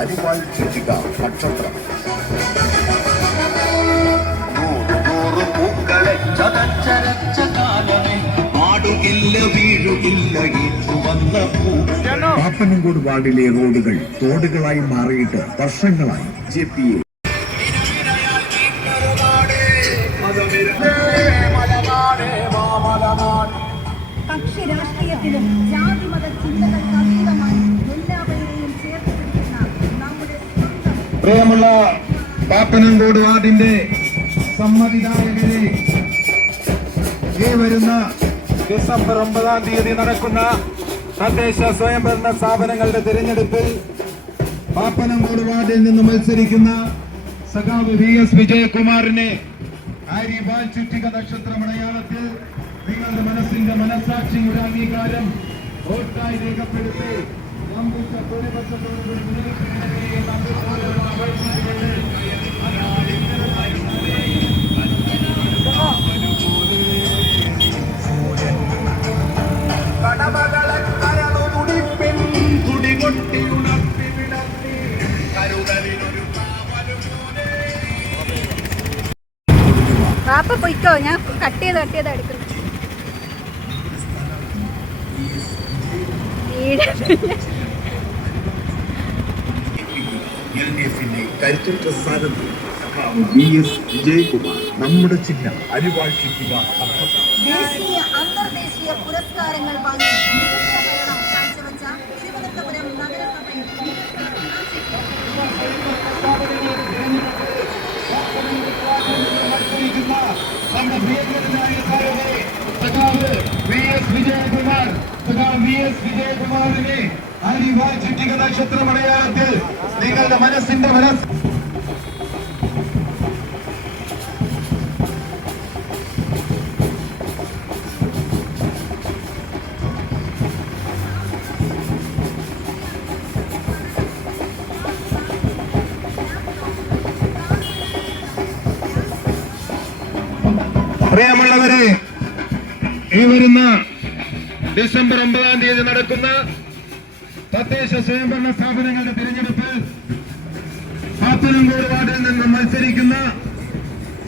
അരിവാൾ ചുറ്റിക നക്ഷത്രം. പാപ്പനംകോട് വാർഡിലെ റോഡുകൾ തോടുകളായി മാറിയിട്ട് വർഷങ്ങളായി. JPA കക്ഷി രാഷ്ട്രീയത്തിലും ജാതിമത ചിന്തകൾക്ക് അതീതമായി എല്ലാവരെയും ചേർത്ത് പിടിക്കുന്ന നമ്മുടെ പ്രിയമുള്ള പാപ്പനംകോട് വാർഡിന്റെ സമ്മതിദായകരെ, ഈ വരുന്ന ഡിസംബർ 9-ാം തീയതി നടക്കുന്ന തദ്ദേശ സ്വയംഭരണ സ്ഥാപനങ്ങളുടെ തിരഞ്ഞെടുപ്പിൽ പാപ്പനംകോട് വാർഡിൽ നിന്ന് മത്സരിക്കുന്ന സഖാവ് VS വിജയകുമാറിനെ അരിവാൾ ചുറ്റിക നക്ഷത്രമടയാളത്തിൽ നിങ്ങളുടെ മനസ്സിന്റെ മനസാക്ഷിയുടെ അംഗീകാരം വോട്ടായി രേഖപ്പെടുത്തി നമ്പിച്ച ഭൂരിപക്ഷത്തോടുകൂടി വിജയിപ്പിക്കുന്നതിനെ പാപ്പ പൊയ്ക്കോ, ഞാൻ കട്ട് ചെയ്ത് എടുക്കുന്നു. കരുത്തുറ്റ സ്ഥാനത്ത് VS വിജയകുമാർ. നമ്മുടെ ചിഹ്നം അരിവാൾ ചുറ്റിക നക്ഷത്രം. ദേശീയ അന്തർദേശീയ പുരസ്കാരങ്ങൾ വാങ്ങി മികച്ച ഭരണം കാഴ്ചവെച്ച തിരുവനന്തപുരം നഗരസഭയിൽ വിജയകുമാറിനെ അരിവാൾ ചുറ്റിക നക്ഷത്രമടയാളത്തിൽ നിങ്ങളുടെ മനസ്സിന്റെ പ്രിയമുള്ളവരെ, ഈ വരുന്ന ഡിസംബർ 9-ാം തീയതി നടക്കുന്ന തദ്ദേശ സ്വയംഭരണ സ്ഥാപനങ്ങളുടെ തിരഞ്ഞെടുപ്പിൽ പാപ്പനംകോട് വാർഡിൽ നിന്ന് മത്സരിക്കുന്ന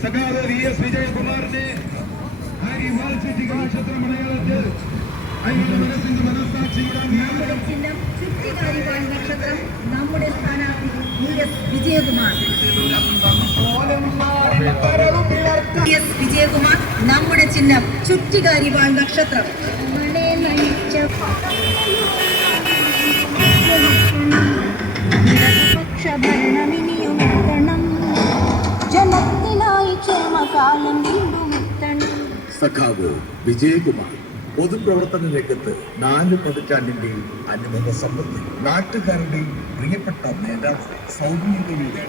സഖാവ് VS വിജയകുമാറിനെ അരിവാൾ ചുറ്റിക നക്ഷത്രമടയാളത്തിൽ മനസ്സിന്റെ മനസ്സാക്ഷിയുടെ ചിഹ്നം ചുറ്റികാരിവാൾ നക്ഷത്രം. നമ്മുടെ സ്ഥാനാർത്ഥി VS വിജയകുമാർ. വിജയകുമാർ, നമ്മുടെ ചിഹ്നം ചുറ്റികാരിവാൾ നക്ഷത്രം. സഖാവ് വിജയകുമാർ പൊതുപ്രവർത്തന രംഗത്ത് 4 പതിറ്റാണ്ടിന്റെയും അനുഭവ സമ്പത്ത്, നാട്ടുകാരുടെയും പ്രിയപ്പെട്ട നേതാവ്, സൗമ്യതയുടെ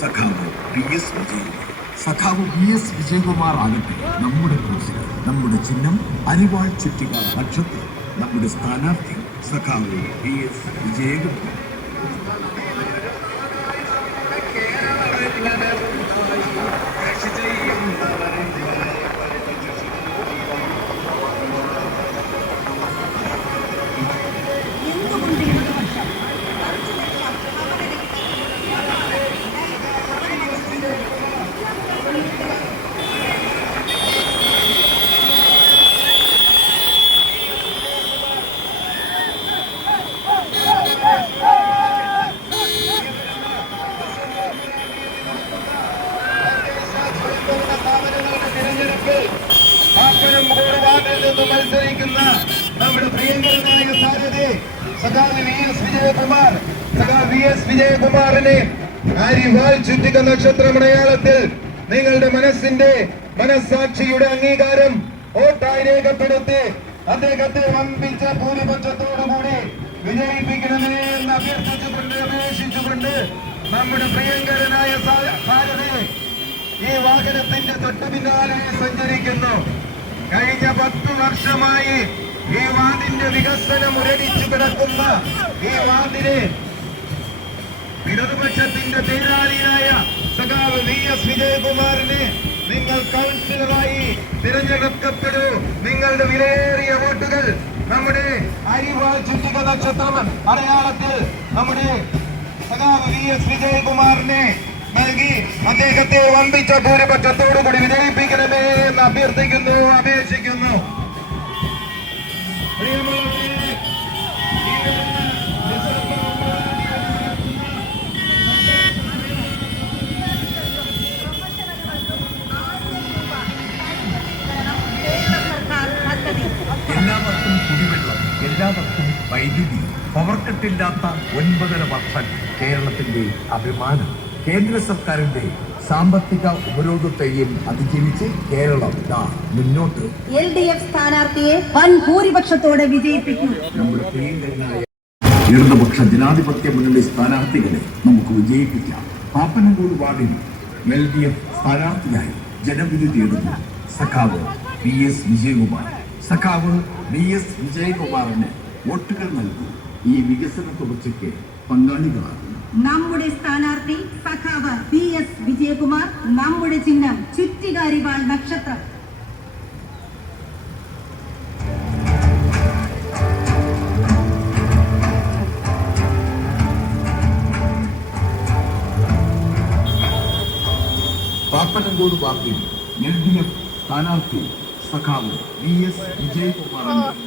സഖാവ് VS വിജയകുമാർ. സഖാവ് VS വിജയകുമാർ ആകട്ടെ നമ്മുടെ പ്രസിഡന്റ്. നമ്മുടെ ചിഹ്നം അരിവാൾ ചുറ്റിക നക്ഷത്രം. നമ്മുടെ സ്ഥാനാർത്ഥി സഖാവ് VS വിജയകുമാർ. മത്സരിക്കുന്ന നമ്മുടെ പ്രിയങ്കരനായ സാരഥി സഖാവ് VS വിജയകുമാറിനെ അരിവാൾ ചുറ്റിക നക്ഷത്രമടയാളത്തിൽ നിങ്ങളുടെ മനസ്സിന്റെ മനസ്സാക്ഷിയുടെ അംഗീകാരം വോട്ടായി രേഖപ്പെടുത്തി അദ്ദേഹത്തെ വമ്പിച്ച ഭൂരിപക്ഷത്തോടുകൂടി വിജയിപ്പിക്കണമേ എന്ന് അപേക്ഷിച്ചുകൊണ്ട് നമ്മുടെ പ്രിയങ്കരനായ സാരഥി ഈ വാഹനത്തിന്റെ തൊട്ടു പിന്നാലെ സഞ്ചരിക്കുന്നു. കഴിഞ്ഞ 10 വർഷമായി ഈ വാർഡിന്റെ വികസനം മുരടിച്ചു കിടക്കുന്ന ഈ വാർഡിനെ ഇടതുപക്ഷത്തിന്റെ തേരാളിയായ സഖാവ് VS വിജയകുമാറിനെ നിങ്ങൾ കൗൺസിലറായി തിരഞ്ഞെടുക്കപ്പെടൂ. നിങ്ങളുടെ വിലയേറിയ വോട്ടുകൾ നമ്മുടെ അരിവാൾ ചുറ്റിക നക്ഷത്രം അടയാളത്തിൽ നമ്മുടെ സഖാവ് VS വിജയകുമാറിനെ നൽകി അദ്ദേഹത്തെ വമ്പിച്ച ഭൂരിപക്ഷത്തോടുകൂടി വിജയിപ്പിക്കണമേ എന്ന് അഭ്യർത്ഥിക്കുന്നു, അപേക്ഷിക്കുന്നു. പ്രിയമുള്ളവരെ, എല്ലാവർക്കും കുടിവെള്ളം, എല്ലാവർക്കും വൈദ്യുതി, പവർ കട്ടില്ലാത്ത 9.5 വർഷം കേരളത്തിന്റെ അഭിമാനം. കേന്ദ്ര സർക്കാരിന്റെ സാമ്പത്തിക ഉപരോധത്തെയും അതിജീവിച്ച് കേരളം മുന്നോട്ട്. LDF സ്ഥാനാർത്ഥിയെ വൻ ഭൂരിപക്ഷത്തോടെ വിജയിപ്പിക്കും. നമ്മുടെ പ്രിയങ്കരനായ ഇടതുപക്ഷ ജനാധിപത്യ മുന്നണി സ്ഥാനാർത്ഥികളെ നമുക്ക് വിജയിപ്പിക്കാം. പാപ്പനംകോട് വാർഡിൽ LDF സ്ഥാനാർത്ഥിയായി ജനവിധി തേടുന്നു സഖാവ് VS വിജയകുമാർ. സഖാവ് VS വിജയകുമാറിന് വോട്ടുകൾ നൽകി ഈ വികസന തുടർച്ചയ്ക്ക് പങ്കാളികളാകും. നമ്മുടെ സ്ഥാനാർത്ഥി സഖാവ് VS വിജയകുമാർ. നമ്മുടെ ചിഹ്നം ചുറ്റികാരിവാൾ നക്ഷത്രം. പാപ്പനംകോട് വാർഡിൽ LDF സ്ഥാനാർത്ഥി സഖാവ് VS വിജയകുമാറിന്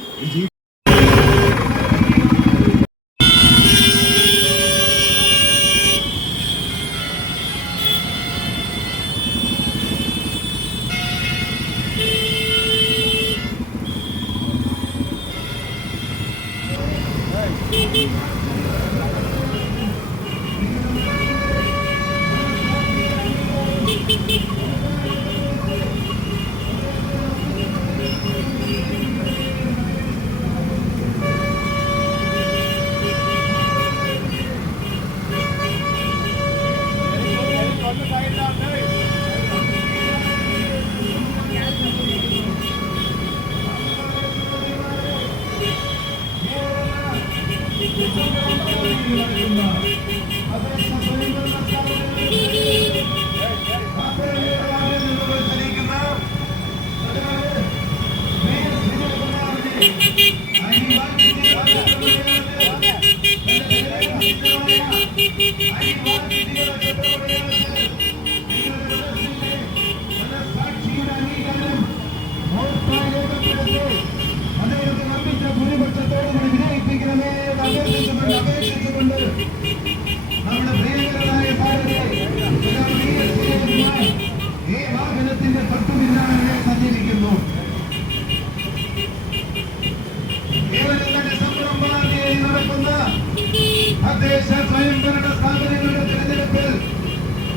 വിജയ സ്വയംഭരണ സ്ഥാപനങ്ങളുടെ തിരഞ്ഞെടുപ്പിൽ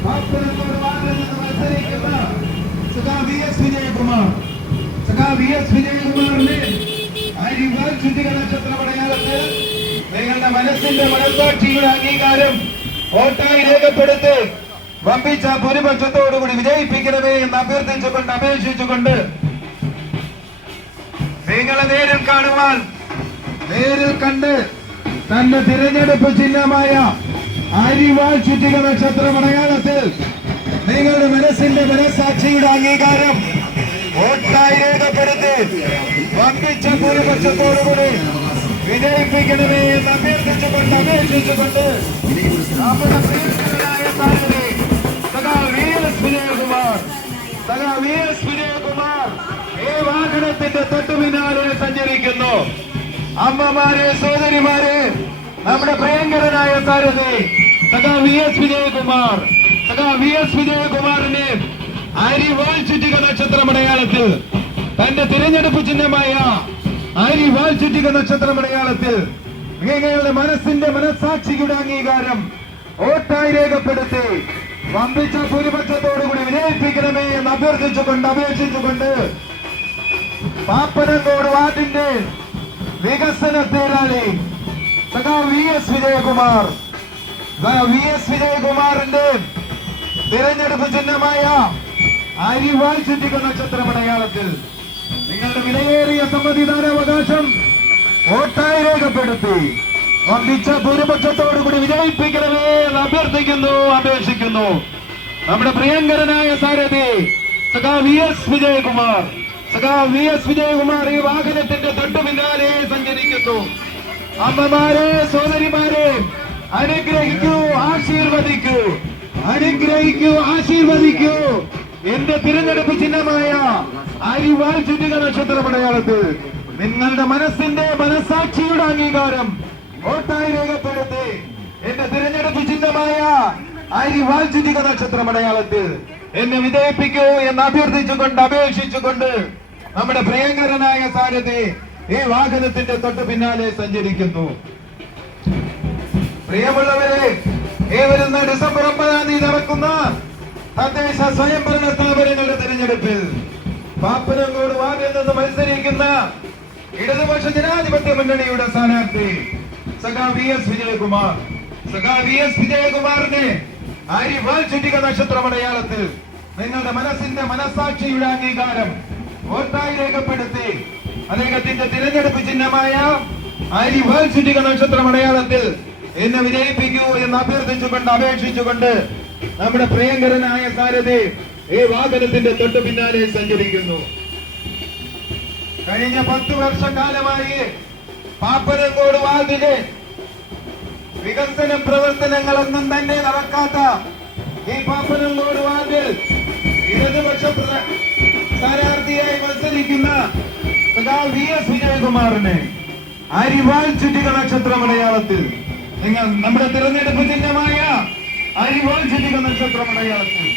പാപ്പനംകോട് വാർഡിൽ നിന്ന് മത്സരിക്കുന്ന സഖാവ് VS വിജയകുമാർ. സഖാവ് VS വിജയകുമാറിനെ അരിവാൾ ചുറ്റിക നക്ഷത്രമടയാളത്തിൽ നിങ്ങളുടെ മനസ്സിന്റെ മനസ്സാക്ഷിയുടെ അംഗീകാരം വോട്ടായി രേഖപ്പെടുത്തി വമ്പിച്ച ഭൂരിപക്ഷത്തോടുകൂടി വിജയിപ്പിക്കണമേ എന്ന് അഭ്യർത്ഥിച്ചുകൊണ്ട്, അപേക്ഷിച്ചുകൊണ്ട് നിങ്ങളെ നേരിൽ കാണുവാൻ, നേരിൽ കണ്ട് തന്റെ തിരഞ്ഞെടുപ്പ് ചിഹ്നമായ അരിവാൾ ചുറ്റിക നക്ഷത്രമടയാളത്തിൽ നിങ്ങളുടെ മനസ്സിന്റെ മനസ്സാക്ഷിയുടെ അംഗീകാരം വോട്ടായി രേഖപ്പെടുത്തി വമ്പിച്ച ഭൂരിപക്ഷത്തോടുകൂടി വിജയിപ്പിക്കണമേ എന്ന് അഭ്യർത്ഥിച്ചുകൊണ്ട്, അപേക്ഷിച്ചുകൊണ്ട് നമ്മുടെ പ്രിയങ്കരനായ സാരഥി സഖാവ് VS വിജയകുമാർ, സഖാവ് VS വിജയകുമാർ ഈ വാഹനത്തിന്റെ തൊട്ടു പിന്നാലെ സഞ്ചരിക്കുന്നു. അമ്മമാരെ, സഹോദരിമാരെ, നമ്മുടെ പ്രിയങ്കരനായ സാരഥി സഖാവ് VS വിജയകുമാർ. സഖാവ് VS വിജയകുമാറിനെ അരിവാൾ ചുറ്റിക നക്ഷത്രമടയാളത്തിൽ തന്റെ തിരഞ്ഞെടുപ്പ് ചിഹ്നമായ അരിവാൾ ചുറ്റിക നക്ഷത്രമടയാളത്തിൽ നിങ്ങളുടെ മനസ്സിന്റെ മനസ്സാക്ഷിയുടെ അംഗീകാരം വോട്ടായി രേഖപ്പെടുത്തി വമ്പിച്ച ഭൂരിപക്ഷത്തോടുകൂടി വിജയിപ്പിക്കണമേ എന്ന് അഭ്യർത്ഥിച്ചുകൊണ്ട്, അപേക്ഷിച്ചുകൊണ്ട് പാപ്പനംകോട് വാർഡിന്റെ വികസന തേരാളി സഖാവ് VS വിജയകുമാർ. VS വിജയകുമാറിന്റെ തിരഞ്ഞെടുപ്പ് ചിഹ്നമായ അരിവാൾ ചുറ്റിക നക്ഷത്രമടയാളത്തിൽ നിങ്ങളുടെ വിലയേറിയ സമ്മതിദാനാവകാശം വോട്ടായി രേഖപ്പെടുത്തി വമ്പിച്ച ഭൂരിപക്ഷത്തോടുകൂടി വിജയിപ്പിക്കണമേ എന്ന് അഭ്യർത്ഥിക്കുന്നു, അപേക്ഷിക്കുന്നു. നമ്മുടെ പ്രിയങ്കരനായ സാരഥി സഖാവ് VS വിജയകുമാർ. സഖാവ് VS വിജയകുമാർ ഈ വാഹനത്തിന്റെ തൊട്ടു പിന്നാലെ സഞ്ചരിക്കുന്നു. അമ്മമാരെ, സഹോദരിമാരെ, അനുഗ്രഹിക്കൂ, ആശീർവദിക്കൂ, അനുഗ്രഹിക്കൂ, ആശീർവദിക്കൂ. എന്റെ തിരഞ്ഞെടുപ്പ് ചിഹ്നമായ അരിവാൾ ചുറ്റിക നക്ഷത്രമടയാളത്തിൽ നിങ്ങളുടെ മനസ്സിന്റെ മനസാക്ഷിയുടെ അംഗീകാരം വോട്ടായി രേഖപ്പെടുത്തി എന്റെ തിരഞ്ഞെടുപ്പ് ചിഹ്നമായ അരിവാൾ ചുറ്റിക നക്ഷത്രമടയാളത്തിൽ എന്നെ വിജയിപ്പിക്കൂ എന്ന് അഭ്യർത്ഥിച്ചുകൊണ്ട് അപേക്ഷിച്ചുകൊണ്ട് നമ്മുടെ പ്രിയങ്കരനായ സാരഥി ഈ വാഹനത്തിന്റെ തൊട്ടു പിന്നാലെ സഞ്ചരിക്കുന്നു. പ്രിയമുള്ളവരെ, ഈ വരുന്ന ഡിസംബർ 9 നടക്കുന്ന തദ്ദേശ സ്വയംഭരണ സ്ഥാപനങ്ങളുടെ തെരഞ്ഞെടുപ്പിൽ പാപ്പനംകോട് വാർഡിൽ നിന്ന് മത്സരിക്കുന്ന ഇടതുപക്ഷ ജനാധിപത്യ മുന്നണിയുടെ സ്ഥാനാർത്ഥി സഖാ VS വിജയകുമാർ. സഖാ VS വിജയകുമാറിനെ അരിവാൾ ചുറ്റിക നക്ഷത്രമടയാളത്തിൽ നിങ്ങളുടെ മനസ്സിന്റെ മനസാക്ഷിയുടെ അംഗീകാരം വോട്ടായി രേഖപ്പെടുത്തി അദ്ദേഹത്തിന്റെ തിരഞ്ഞെടുപ്പ് ചിഹ്നമായ അരിവാൾ ചുറ്റിക നക്ഷത്രമടയാളത്തിൽ എന്നെ വിജയിപ്പിക്കൂ എന്ന് അഭ്യർത്ഥിച്ചുകൊണ്ട് അപേക്ഷിച്ചുകൊണ്ട് നമ്മുടെ പ്രിയങ്കരനായ സാരഥി ഈ വാഹനത്തിന്റെ തൊട്ടു പിന്നാലെ സഞ്ചരിക്കുന്നു. കഴിഞ്ഞ 10 വർഷക്കാലമായി പാപ്പനംകോട് വാർഡിലെ വികസന പ്രവർത്തനങ്ങളൊന്നും തന്നെ നടക്കാത്ത ഈ പാപ്പനംകോട് വാർഡിൽ ഇടതുപക്ഷ സ്ഥാനാർത്ഥിയായി മത്സരിക്കുന്ന VS വിജയകുമാറിനെ അരിവാൾ ചുറ്റിക നക്ഷത്രമടയാളത്തിൽ നിങ്ങൾ നമ്മുടെ തിരഞ്ഞെടുപ്പ് ചിഹ്നമായ അരിവാൾ ചുറ്റിക നക്ഷത്രമടയാളത്തിൽ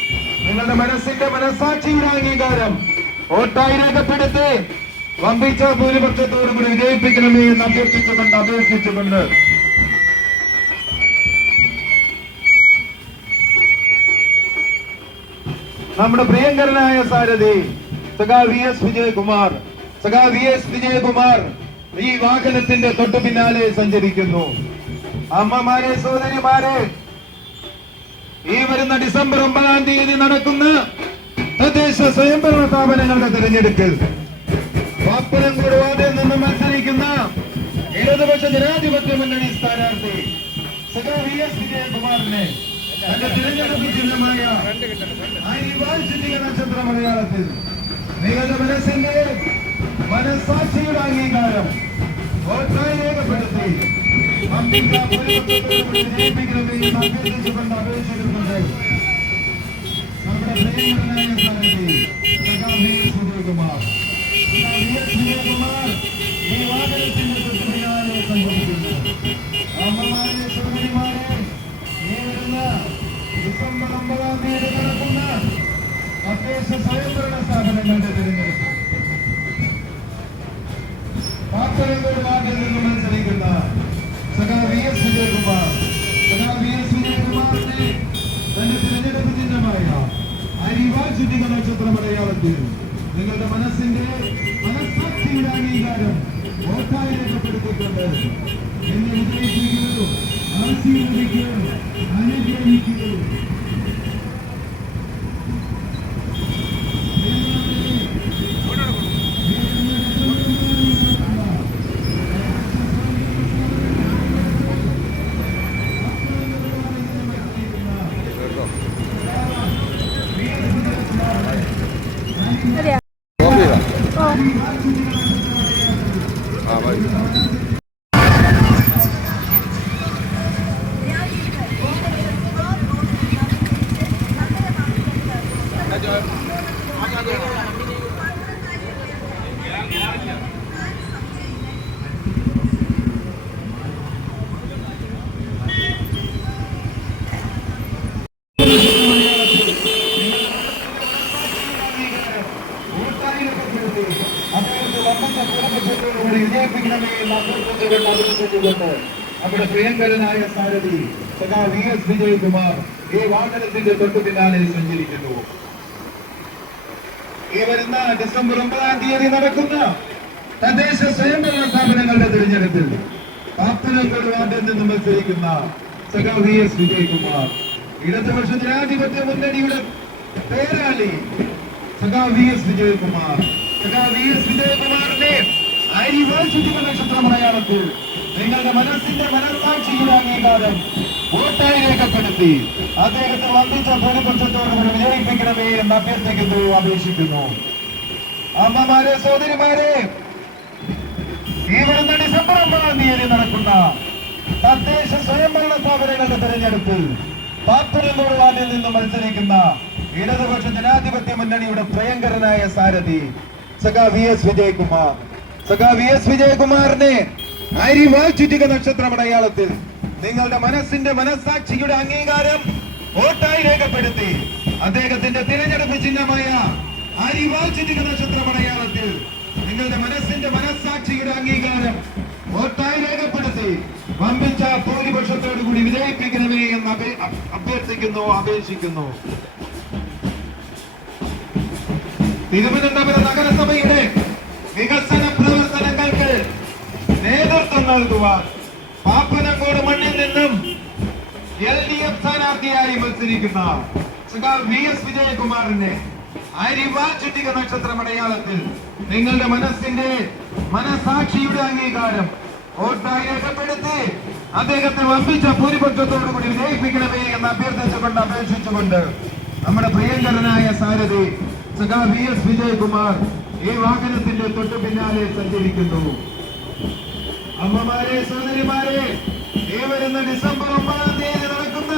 നിങ്ങളുടെ മനസ്സിന്റെ മനസാക്ഷിയുടെ അംഗീകാരം വോട്ടായി രേഖപ്പെടുത്തി വമ്പിച്ച ഭൂരിപക്ഷത്തോടുകൂടി വിജയിപ്പിക്കണമേ എന്ന് അഭ്യർത്ഥിച്ചുകൊണ്ട് അപേക്ഷിച്ചുകൊണ്ട് നമ്മുടെ പ്രിയങ്കരനായ സാരഥി സഖാ VS വിജയകുമാർ. സഖാ VS വിജയകുമാർ ഈ വാഹനത്തിന്റെ തൊട്ടു പിന്നാലെ സഞ്ചരിക്കുന്നു. അമ്മമാരെ, സഹോദരിമാരെ, ഈ വരുന്ന ഡിസംബർ 9 നടക്കുന്ന തദ്ദേശ സ്വയംഭരണ സ്ഥാപനങ്ങളുടെ തെരഞ്ഞെടുപ്പിൽ പാപ്പനംകോട് വാർഡിൽ നിന്ന് മത്സരിക്കുന്ന ഇടതുപക്ഷ ജനാധിപത്യ മുന്നണി സ്ഥാനാർത്ഥി സഖാ VS വിജയകുമാറിനെ തന്റെ തിരഞ്ഞെടുപ്പ് ചിഹ്നമായ അരിവാൾ ചുറ്റിക നക്ഷത്രമടയാളത്തിൽ നിങ്ങളുടെ മനസ്സിന്റെ മനസാക്ഷിയുടെ അംഗീകാരം വോട്ടായി രേഖപ്പെടുത്തി വിജയിപ്പിക്കണമെന്ന് അഭ്യർത്ഥിച്ചുകൊണ്ട് അപേക്ഷിക്കുന്നുണ്ട്. നമ്മുടെ പ്രിയങ്കരനായ സാരഥി സഖാ VS വിജയകുമാർ. VS വിജയകുമാർ ഈ വാഹനത്തിന്റെ തൊട്ടുപിന്നാലെ സഞ്ചരിക്കുന്നു. അമ്മമാരെ, സഹോദരിമാരെ, ഈ വരുന്ന ഡിസംബർ 9 നടക്കുന്ന തദ്ദേശ സ്വയംഭരണ സ്ഥാപനങ്ങളുടെ തിരഞ്ഞെടുപ്പ് പാപ്പനംകോട് വാർഡിൽ നിന്ന് മത്സരിക്കുന്ന സഖാ VS വിജയകുമാർ. സഖാ VS വിജയകുമാറിനെ തന്റെ തിരഞ്ഞെടുപ്പ് ചിഹ്നമായ അരിവാൾ ചുറ്റിക നക്ഷത്രമടയാളത്തിൽ നിങ്ങളുടെ മനസ്സിന്റെ മനസാക്ഷിയുടെ അംഗീകാരം വോട്ടായി രേഖപ്പെടുത്തിക്കൊണ്ട് എന്നെ വിജയിപ്പിക്കൂ, ആശീർവദിക്കൂ, അനുഗ്രഹിക്കൂ. നമ്മുടെ പ്രിയങ്കരനായ സാരഥി സഖാ VS വിജയകുമാർ ഈ വാഹനത്തിന്റെ തൊട്ടു പിന്നാലെ സഞ്ചരിക്കുന്നു. ഈ വരുന്ന ഡിസംബർ 9 നടക്കുന്ന തദ്ദേശ സ്വയംഭരണ സ്ഥാപനങ്ങളുടെ തിരഞ്ഞെടുപ്പിൽ പാപ്പനംകോട് വാർഡിൽ നിന്ന് മത്സരിക്കുന്ന സഖാ VS വിജയകുമാർ. ഇടതുപക്ഷ ജനാധിപത്യ മുന്നണിയുടെ പേരാളി സഖാ VS വിജയകുമാർ. സഖാ VS വിജയകുമാറിനെ അരിവാൾ ചുറ്റിക നക്ഷത്രമടയാളത്തിൽ നിങ്ങളുടെ മനസ്സിന്റെ മനസാക്ഷിയുടെ അംഗീകാരം വോട്ടായി രേഖപ്പെടുത്തി അദ്ദേഹത്തെ വമ്പിച്ച ഭൂരിപക്ഷത്തോടുകൂടി വിജയിപ്പിക്കണമേ എന്ന് അഭ്യർത്ഥിക്കുന്നു, അപേക്ഷിക്കുന്നു. അമ്മമാരെ, സഹോദരിമാരെ, ഈ വരുന്ന ഡിസംബർ 9 നടക്കുന്ന തദ്ദേശ സ്വയംഭരണ സ്ഥാപനങ്ങളുടെ തെരഞ്ഞെടുപ്പിൽ പാപ്പനംകോട് വാർഡിൽ നിന്ന് മത്സരിക്കുന്ന ഇടതുപക്ഷ ജനാധിപത്യ മുന്നണിയുടെ പ്രിയങ്കരനായ സാരഥി സഖാ VS വിജയകുമാർ. സഖാ VS വിജയകുമാറിനെ അരിവാൾ ചുറ്റിക നക്ഷത്രമടയാളത്തിൽ നിങ്ങളുടെ മനസ്സിന്റെ മനസ്സാക്ഷിയുടെ അംഗീകാരം വോട്ടായി രേഖപ്പെടുത്തി അദ്ദേഹത്തിന്റെ തിരഞ്ഞെടുപ്പ് ചിഹ്നമായ അരിവാൾ ചുറ്റിക നക്ഷത്രമടയാളത്തിൽ നിങ്ങളുടെ മനസ്സിന്റെ മനസ്സാക്ഷിയുടെ അംഗീകാരം വോട്ടായി രേഖപ്പെടുത്തി വമ്പിച്ച ഭൂരിപക്ഷത്തോടു കൂടി വിജയിപ്പിക്കണമേ എന്ന് അഭ്യർത്ഥിക്കുന്നു, അപേക്ഷിക്കുന്നു. തിരുവനന്തപുരം നഗരസഭയുടെ വികസന പ്രവർത്തനങ്ങൾക്ക് നേതൃത്വം നൽകുവാൻ പാപ്പനംകോട് മണ്ണിൽ നിന്നും LDF സ്ഥാനാർത്ഥിയായി മത്സരിക്കുന്ന VS വിജയകുമാറിനെ അരിവാൾ ചുറ്റിക നക്ഷത്രമടയാളത്തിൽ നിങ്ങളുടെ മനസ്സിന്റെ മനസാക്ഷിയുടെ അംഗീകാരം വോട്ടായി രേഖപ്പെടുത്തി അദ്ദേഹത്തെ വമ്പിച്ച ഭൂരിപക്ഷത്തോടു കൂടി വിജയിപ്പിക്കണമേ എന്ന് അഭ്യർത്ഥിച്ചുകൊണ്ട് അപേക്ഷിച്ചുകൊണ്ട് നമ്മുടെ പ്രിയങ്കരനായ സാരഥി സഖാ VS വിജയകുമാർ ഈ വാഹനത്തിന്റെ തൊട്ടു പിന്നാലെ സഞ്ചരിക്കുന്നു. അമ്മമാരെ, സഹോദരിമാരെ, ഈ വരുന്ന ഡിസംബർ 9-ാം തീയതി നടക്കുന്ന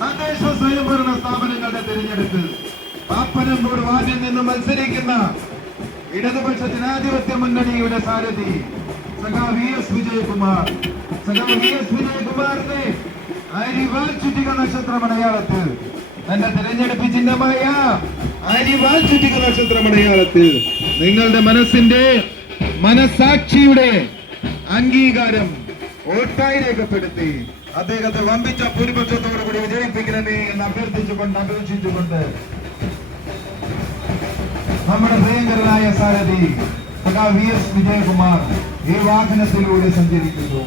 തദ്ദേശ സ്വയംഭരണ സ്ഥാപനങ്ങളുടെ തെരഞ്ഞെടുപ്പിൽ പാപ്പനംകോട് വാർഡിൽ നിന്ന് മത്സരിക്കുന്ന ഇടതുപക്ഷ ജനാധിപത്യ മുന്നണിയുടെ സാരഥി സഖാ VS വിജയകുമാർ. സഖാ VS വിജയകുമാറിനെ അരിവാൾ ചുറ്റിക നക്ഷത്രമടയാളത്തിൽ തന്റെ തെരഞ്ഞെടുപ്പ് ചിഹ്നമായ അരിവാൾ ചുറ്റിക നക്ഷത്രമടയാളത്തിൽ നിങ്ങളുടെ മനസ്സിന്റെ മനസാക്ഷിയുടെ അംഗീകാരം വോട്ടായി രേഖപ്പെടുത്തി അദ്ദേഹത്തെ വമ്പിച്ച ഭൂരിപക്ഷത്തോടു കൂടി വിജയിപ്പിക്കണമേ എന്ന് അഭ്യർത്ഥിച്ചുകൊണ്ട് അപേക്ഷിച്ചുകൊണ്ട് നമ്മുടെ പ്രിയങ്കരനായ സാരഥി സഖാ VS വിജയകുമാർ ഈ വാഹനത്തിലൂടെ സഞ്ചരിക്കുന്നു.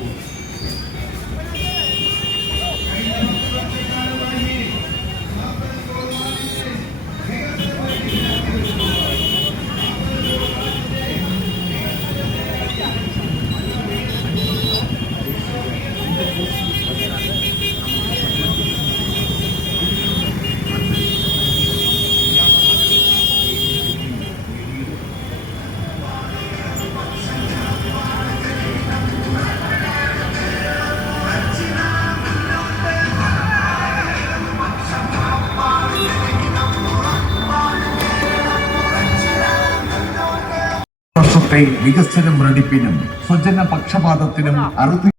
വർഷത്തെ വികസനം റടിപ്പിനും സ്വജന പക്ഷപാതത്തിനും അറുതി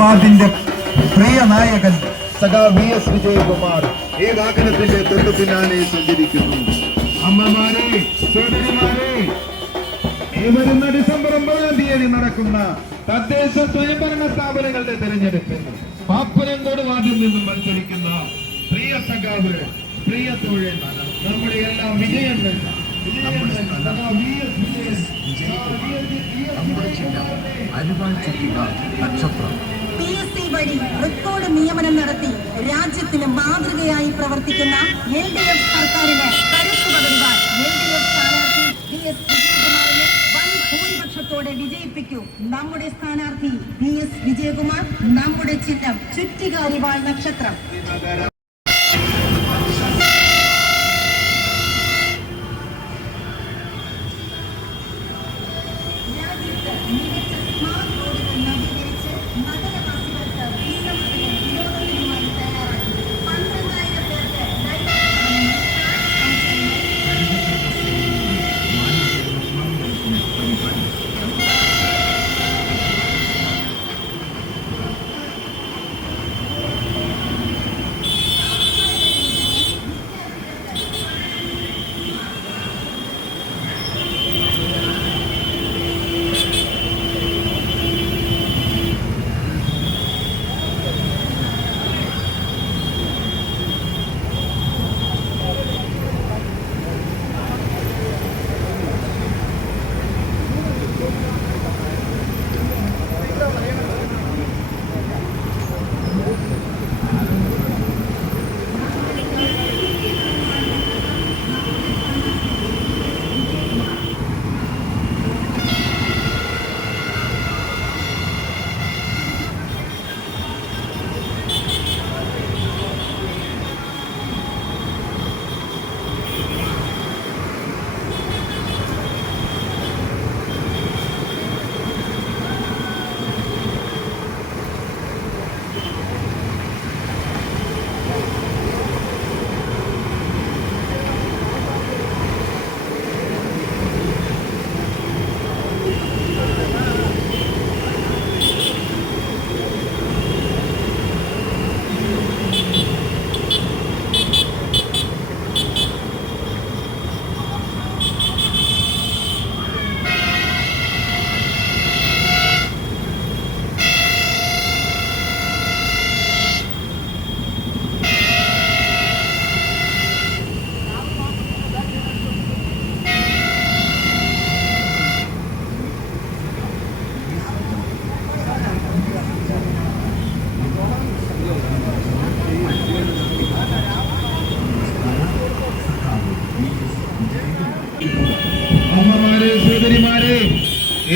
വാർഡിന്റെ പ്രിയ നായകൻ സഖാ VS വിജയകുമാർ ഈ വാഹനത്തിന്റെ തൊട്ടു പിന്നാലെ സഞ്ചരിക്കുന്നു. അമ്മമാരെ, സഹോദരിമാരെ, ഈ വരുന്ന ഡിസംബർ 9-ാം തീയതി നടക്കുന്ന തദ്ദേശ സ്വയംഭരണ സ്ഥാപനങ്ങളുടെ തെരഞ്ഞെടുപ്പിൽ പാപ്പനംകോട് വാർഡിൽ നിന്നും മത്സരിക്കുന്ന പ്രിയ സഖാവ്, പ്രിയ തൊഴിൽ, നമ്മുടെ എല്ലാം വിജയങ്ങൾ അരിവാൾ ചുറ്റിക നക്ഷത്രം. PSC വഴി റെക്കോർഡ് നിയമനം നടത്തി രാജ്യത്തിന് മാതൃകയായി പ്രവർത്തിക്കുന്ന LDF സർക്കാരിന് കരുത്തു പകരുവാൻ LDF സ്ഥാനാർത്ഥി VS വിജയകുമാറിനെ വൻ ഭൂരിപക്ഷത്തോടെ വിജയിപ്പിക്കൂ. നമ്മുടെ സ്ഥാനാർത്ഥി VS വിജയകുമാർ, നമ്മുടെ ചിഹ്നം ചുറ്റിക അരിവാൾ നക്ഷത്രം.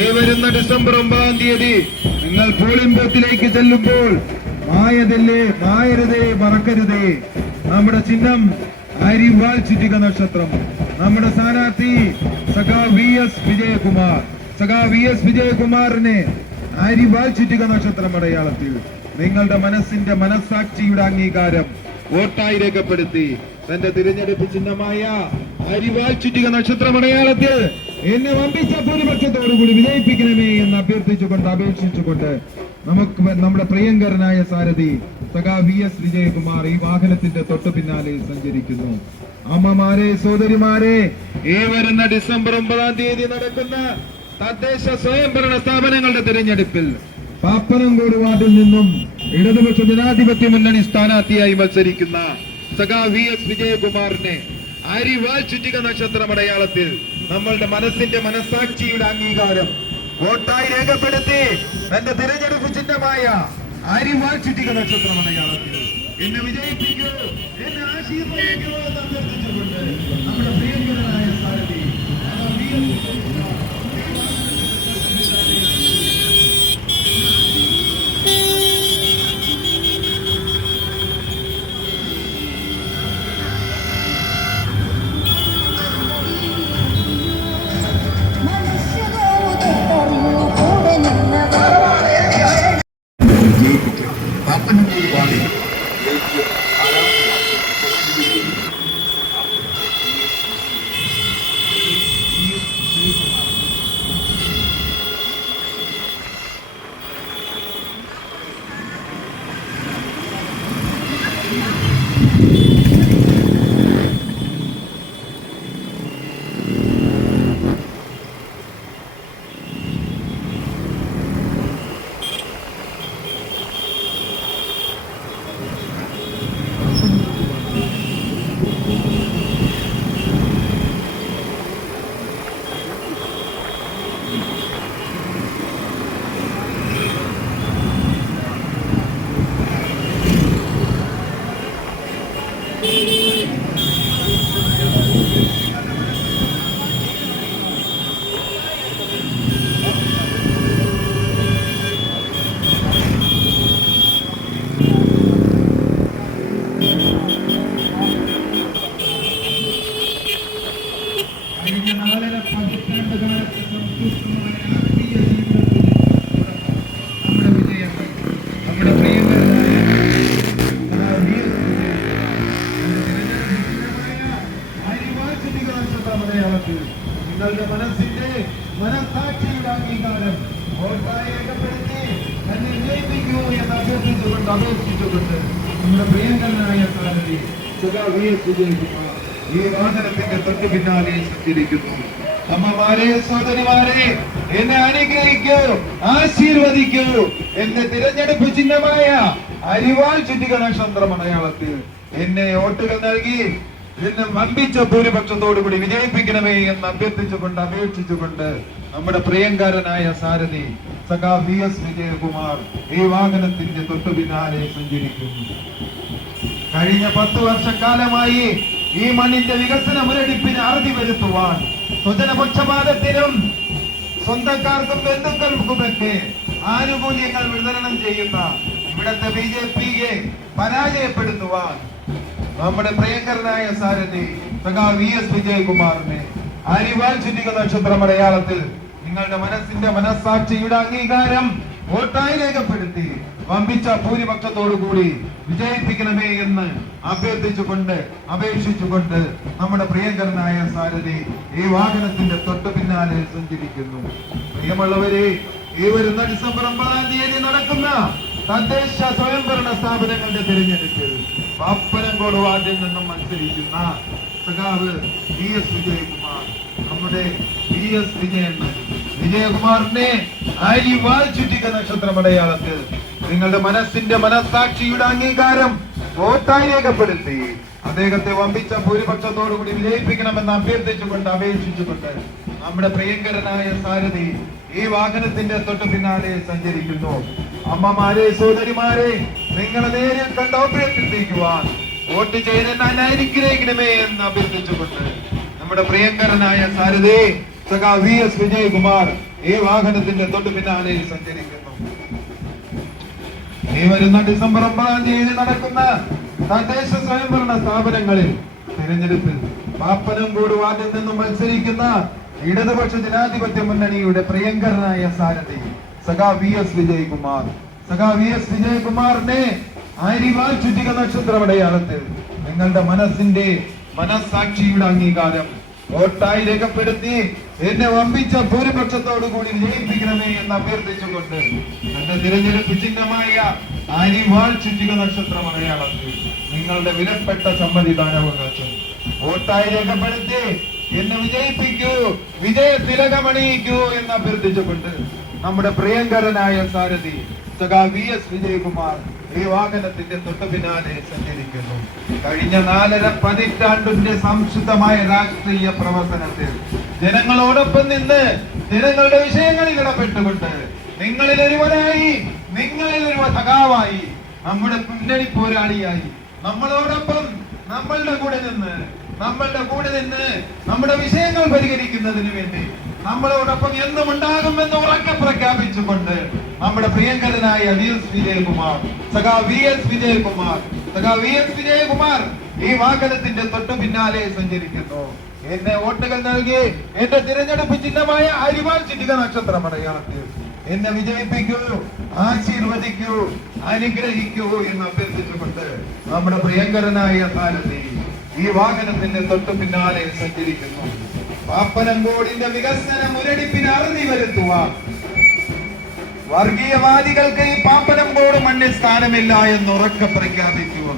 ഈ വരുന്ന ഡിസംബർ 9-ാം തീയതി നിങ്ങൾ പോളിംഗ് ബൂത്തിലേക്ക് ചെല്ലുമ്പോൾ മായരുതേ മറക്കരുതേ. നമ്മുടെ ചിഹ്നം അരിവാൾ ചുറ്റിക നക്ഷത്രം. നമ്മുടെ സ്ഥാനാർത്ഥി വി.എസ്. വിജയകുമാറിനെ അരിവാൾ ചുറ്റിക നക്ഷത്രം അടയാളത്തിൽ നിങ്ങളുടെ മനസ്സാക്ഷിയുടെ അംഗീകാരം വോട്ടായി രേഖപ്പെടുത്തി തന്റെ തിരഞ്ഞെടുപ്പ് ചിഹ്നമായ അരിവാൾ ചുറ്റിക നക്ഷത്രം അടയാളത്തിൽ എന്നെ വമ്പിച്ച ഭൂരിപക്ഷത്തോടുകൂടി വിജയിപ്പിക്കണമേ എന്ന് അപേക്ഷിച്ചുകൊണ്ട് നമുക്ക് നമ്മുടെ പ്രിയങ്കരനായ സാരഥി വി.എസ്. വിജയകുമാർ ഈ വാഹനത്തിന്റെ തൊട്ടു പിന്നാലെ സഞ്ചരിക്കുന്നു. അമ്മമാരെ, സോദരിമാരെ, ഈ വരുന്ന ഡിസംബർ 9-ാം തീയതി നടക്കുന്ന തദ്ദേശ സ്വയംഭരണ സ്ഥാപനങ്ങളുടെ തിരഞ്ഞെടുപ്പിൽ പാപ്പനംകോട് വാർഡിൽ നിന്നും ഇടതുപക്ഷ ജനാധിപത്യ മുന്നണി സ്ഥാനാർത്ഥിയായി മത്സരിക്കുന്ന വി.എസ്. വിജയകുമാറിനെ അരിവാൾ ചുറ്റിക നക്ഷത്രം അടയാളത്തിൽ നമ്മളുടെ മനസ്സാക്ഷിയുടെ അംഗീകാരം വോട്ടായി രേഖപ്പെടുത്തി തന്റെ തിരഞ്ഞെടുപ്പ് ചിഹ്നമായ അരിവാൾ ചുറ്റിക നക്ഷത്രം അടയാളത്തിൽ എന്നെ വിജയിപ്പിക്കൂ, എന്നെ ആശീർവദിക്കൂ എന്ന് അഭ്യർത്ഥിച്ചുകൊണ്ട് നമ്മുടെ പ്രിയങ്കരനായ സാരഥി വിജയിപ്പിക്കണം. പാപ്പനംകോട് വാർഡിൽ കഴിഞ്ഞ 4.5 പതിറ്റാണ്ടുകാലത്തെ സമ്പൂർണ്ണമായ ആത്മീയ ജീവിതത്തിൽ നമ്മുടെ വിജയങ്ങൾ നമ്മുടെ പ്രിയങ്കരനായ അടയാളത്തിൽ നിങ്ങളുടെ മനസ്സാക്ഷിയുടെ അംഗീകാരം വോട്ടായി രേഖപ്പെടുത്തി തന്നെ വിജയിപ്പിക്കൂ എന്ന് അപേക്ഷിച്ചുകൊണ്ട് നമ്മുടെ പ്രിയങ്കരനായ സാരഥി വി.എസ്. വിജയകുമാർ ഈ വാഹനത്തിന്റെ തൊട്ടു പിന്നാലെ സഞ്ചരിക്കുന്നു. അമ്മമാരെ, സോദരിമാരെ, എന്നെ അനുഗ്രഹിക്കൂ, ആശീർവദിക്കൂ. എന്റെ തിരഞ്ഞെടുപ്പ് ചിഹ്നമായ അരിവാൾ ചുറ്റിക നക്ഷത്രം അടയാളത്തിൽ എന്നെ വോട്ടുകൾ നൽകി എന്നെ വമ്പിച്ച ഭൂരിപക്ഷത്തോടുകൂടി വിജയിപ്പിക്കണമേ എന്ന് അപേക്ഷിച്ചുകൊണ്ട് നമ്മുടെ പ്രിയങ്കരനായ സാരഥി വി.എസ്. വിജയകുമാർ ഈ വാഹനത്തിന്റെ തൊട്ടു പിന്നാലെ സഞ്ചരിക്കുന്നു. കഴിഞ്ഞ 10 വർഷക്കാലമായി ഈ മണ്ണിന്റെ വികസന മുരടിപ്പിന് അറുതി വരുത്തുവാൻ സ്വജനപക്ഷപാതത്തിനും സ്വന്തക്കാർക്കും ബന്ധുക്കൾക്കുമൊക്കെ ആനുകൂല്യങ്ങൾ വിതരണം ചെയ്യുന്ന ഇവിടത്തെ ബി.ജെ.പിയെ പരാജയപ്പെടുത്തുവാൻ നമ്മുടെ പ്രിയങ്കരനായ സാരഥി വി.എസ്. വിജയകുമാറിനെ അരിവാൾ ചുറ്റിക നക്ഷത്രം അടയാളത്തിൽ നിങ്ങളുടെ മനസ്സാക്ഷിയുടെ അംഗീകാരം വോട്ടായി രേഖപ്പെടുത്തി വമ്പിച്ച ഭൂരിപക്ഷത്തോടുകൂടി വിജയിപ്പിക്കണമേ എന്ന് അപേക്ഷിച്ചുകൊണ്ട് നമ്മുടെ പ്രിയങ്കരനായ സാരഥി ഈ വാഹനത്തിന്റെ തൊട്ടു പിന്നാലെ സഞ്ചരിക്കുന്നു. പ്രിയമുള്ളവരെ, ഈ വരുന്ന ഡിസംബർ 9-ാം തീയതി നടക്കുന്ന തദ്ദേശ സ്വയംഭരണ സ്ഥാപനങ്ങളുടെ തിരഞ്ഞെടുപ്പിൽ പാപ്പനംകോട് വാർഡിൽ നിന്നും മത്സരിക്കുന്ന വി.എസ്. വിജയകുമാർ, നമ്മുടെ വി.എസ്. വിജയകുമാറിനെ അരിവാൾ ചുറ്റിക നക്ഷത്രം അടയാളത്തിൽ നിങ്ങളുടെ മനസ്സാക്ഷിയുടെ അംഗീകാരം വോട്ടായി രേഖപ്പെടുത്തി അദ്ദേഹത്തെ വമ്പിച്ച ഭൂരിപക്ഷത്തോടുകൂടി വിജയിപ്പിക്കണമെന്ന് അപേക്ഷിച്ചുകൊണ്ട് നമ്മുടെ പ്രിയങ്കരനായ സാരഥി ഈ വാഹനത്തിന്റെ തൊട്ടു പിന്നാലെ സഞ്ചരിക്കുന്നു. അമ്മമാരെ, സോദരിമാരെ, നിങ്ങളെ നേരിൽ കണ്ട് അഭ്യർത്ഥിക്കുവാൻ വോട്ട് ചെയ്ത് അനുഗ്രഹിക്കണമേ എന്ന് അഭ്യർത്ഥിച്ചുകൊണ്ട് നമ്മുടെ പ്രിയങ്കരനായ സാരഥി വി.എസ്. വിജയകുമാർ ഈ വാഹനത്തിന്റെ തൊട്ടു പിന്നാലെ സഞ്ചരിക്കുന്നു. ഈ വരുന്ന ഡിസംബർ 9 നടക്കുന്ന തദ്ദേശ സ്വയംഭരണ സ്ഥാപനങ്ങളിൽ തിരഞ്ഞെടുപ്പിൽ പാപ്പനംകോട് വാർഡിൽ നിന്നും മത്സരിക്കുന്ന ഇടതുപക്ഷ ജനാധിപത്യ മുന്നണിയുടെ പ്രിയങ്കരനായ സാരഥി സഖാ VS വിജയകുമാർ. സഖാ VS വിജയകുമാറിനെ ആര്യവാൾ ചുറ്റിക നക്ഷത്രമടയാളത്തിൽ നിങ്ങളുടെ മനസ്സാക്ഷിയുടെ അംഗീകാരം വോട്ടായി രേഖപ്പെടുത്തി എന്നെ വമ്പിച്ച ഭൂരിപക്ഷത്തോടു കൂടി വിജയിപ്പിക്കണമേ എന്ന് അഭ്യർത്ഥിച്ചുകൊണ്ട് എന്റെ തിരഞ്ഞെടുപ്പ് ചിഹ്നമായ ആര്യവാൾ ചുറ്റിക നക്ഷത്രം അടയാളത്തിൽ നിങ്ങളുടെ വിലപ്പെട്ട സമ്മതിദാനാവകാശം വോട്ടായി രേഖപ്പെടുത്തി എന്നെ വിജയിപ്പിക്കൂ, വിജയ തിലകമണിയിക്കൂ എന്ന് അഭ്യർത്ഥിച്ചുകൊണ്ട് നമ്മുടെ പ്രിയങ്കരനായ സാരഥി സഖാ VS വിജയകുമാർ ഈ വാഹനത്തിന്റെ തൊട്ടു പിന്നാലെ സഞ്ചരിക്കുന്നു. കഴിഞ്ഞ 4.5 പതിറ്റാണ്ടിന്റെ സംശുദ്ധമായ രാഷ്ട്രീയ പ്രവർത്തനത്തിൽ ജനങ്ങളോടൊപ്പം നിന്ന് ജനങ്ങളുടെ വിഷയങ്ങളിൽ ഇടപെട്ടുകൊണ്ട് നിങ്ങളിൽ ഒരുവനായി, നിങ്ങളിൽ ഒരു സഖാവായി, നമ്മുടെ മുന്നണി പോരാളിയായി നമ്മളോടൊപ്പം നമ്മളുടെ കൂടെ നിന്ന് നമ്മുടെ വിഷയങ്ങൾ പരിഹരിക്കുന്നതിന് വേണ്ടി നമ്മളോടൊപ്പം എന്നും ഉണ്ടാകുമെന്ന് ഉറക്കെ പ്രഖ്യാപിച്ചുകൊണ്ട് നമ്മുടെ പ്രിയങ്കരനായ VS വിജയകുമാർ, സഖാ VS വിജയകുമാർ ഈ വാഹനത്തിന്റെ തൊട്ടു പിന്നാലെ സഞ്ചരിക്കുന്നു. എന്നെ വോട്ടുകൾ നൽകി എന്റെ തിരഞ്ഞെടുപ്പ് ചിഹ്നമായ ആര്യവാൾ ചുറ്റിക നക്ഷത്രം അടയാളത്തിൽ എന്നെ വിജയിപ്പിക്കൂ, ആശീർവദിക്കൂ, അനുഗ്രഹിക്കൂ എന്ന് അഭ്യർത്ഥിച്ചുകൊണ്ട് നമ്മുടെ പ്രിയങ്കരനായ സാരഥി ഈ വാഹനത്തിന്റെ തൊട്ടു പിന്നാലെ സഞ്ചരിക്കുന്നു. പാപ്പനംകോടിന്റെ വികസന മുരടിപ്പിന് അറുതി വരുത്തുവാൻ വർഗീയവാദികൾക്ക് ഈ പാപ്പനംകോട് മണ്ണിൽ സ്ഥാനമില്ല എന്ന് ഉറക്കെ പ്രഖ്യാപിക്കുക.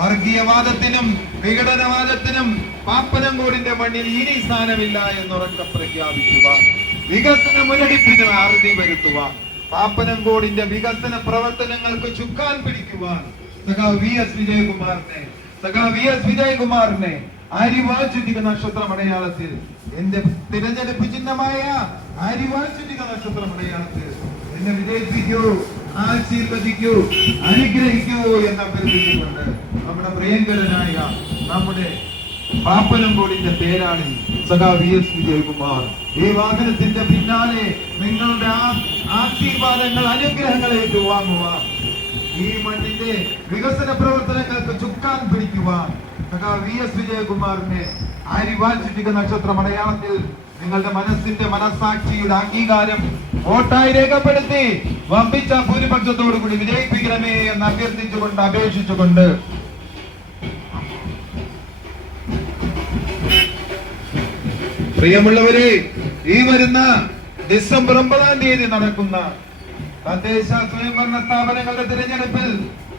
വർഗീയവാദത്തിനും വിഘടനവാദത്തിനും പാപ്പനംകോടിന്റെ മണ്ണിൽ ഇനി സ്ഥാനമില്ല എന്ന് ഉറക്കെ പ്രഖ്യാപിക്കുക. വികസന മുരടിപ്പിന് അറുതി വരുത്തുവാൻ പാപ്പനംകോടിന്റെ വികസന പ്രവർത്തനങ്ങൾക്ക് ചുക്കാൻ പിടിക്കുവാൻ സഖാ VS വിജയകുമാറിനെ ആര്യവാൾ ചുറ്റിക നക്ഷത്രം അടയാളത്തിൽ എന്റെ തിരഞ്ഞെടുപ്പ് ചിഹ്നമായ ആര്യവാൾ ചുറ്റിക നക്ഷത്രം അടയാളത്തിൽ എന്നെ വിജയിപ്പിക്കൂ, ആശീർവദിക്കൂ, അനുഗ്രഹിക്കൂ എന്ന് അഭ്യർത്ഥിച്ചുകൊണ്ട് നമ്മുടെ പ്രിയങ്കരനായ നമ്മുടെ പാപ്പനംകോടിന്റെ പേരാണ് സഖാ VS വിജയകുമാർ ഈ വാഹനത്തിന്റെ പിന്നാലെ നിങ്ങളുടെ ആശീർവാദങ്ങൾ, അനുഗ്രഹങ്ങൾ ഏറ്റുവാങ്ങുവാൻ ഈ മണ്ണിന്റെ വികസന പ്രവർത്തനങ്ങൾക്ക് ചുക്കാൻ പിടിക്കുവാൻ സഖാ VS വിജയകുമാറിനെ ആര്യവാൾ ചുറ്റിക നക്ഷത്രം അടയാളത്തിൽ നിങ്ങളുടെ മനസ്സാക്ഷിയുടെ അംഗീകാരം വോട്ടായി രേഖപ്പെടുത്തി വമ്പിച്ച ഭൂരിപക്ഷത്തോടു കൂടി വിജയിപ്പിക്കണമേ എന്ന് അഭ്യർത്ഥിച്ചുകൊണ്ട് അപേക്ഷിച്ചുകൊണ്ട് പ്രിയമുള്ളവരെ, ഈ വരുന്ന ഡിസംബർ 9 നടക്കുന്ന തദ്ദേശ സ്വയംഭരണ സ്ഥാപനങ്ങളുടെ തിരഞ്ഞെടുപ്പിൽ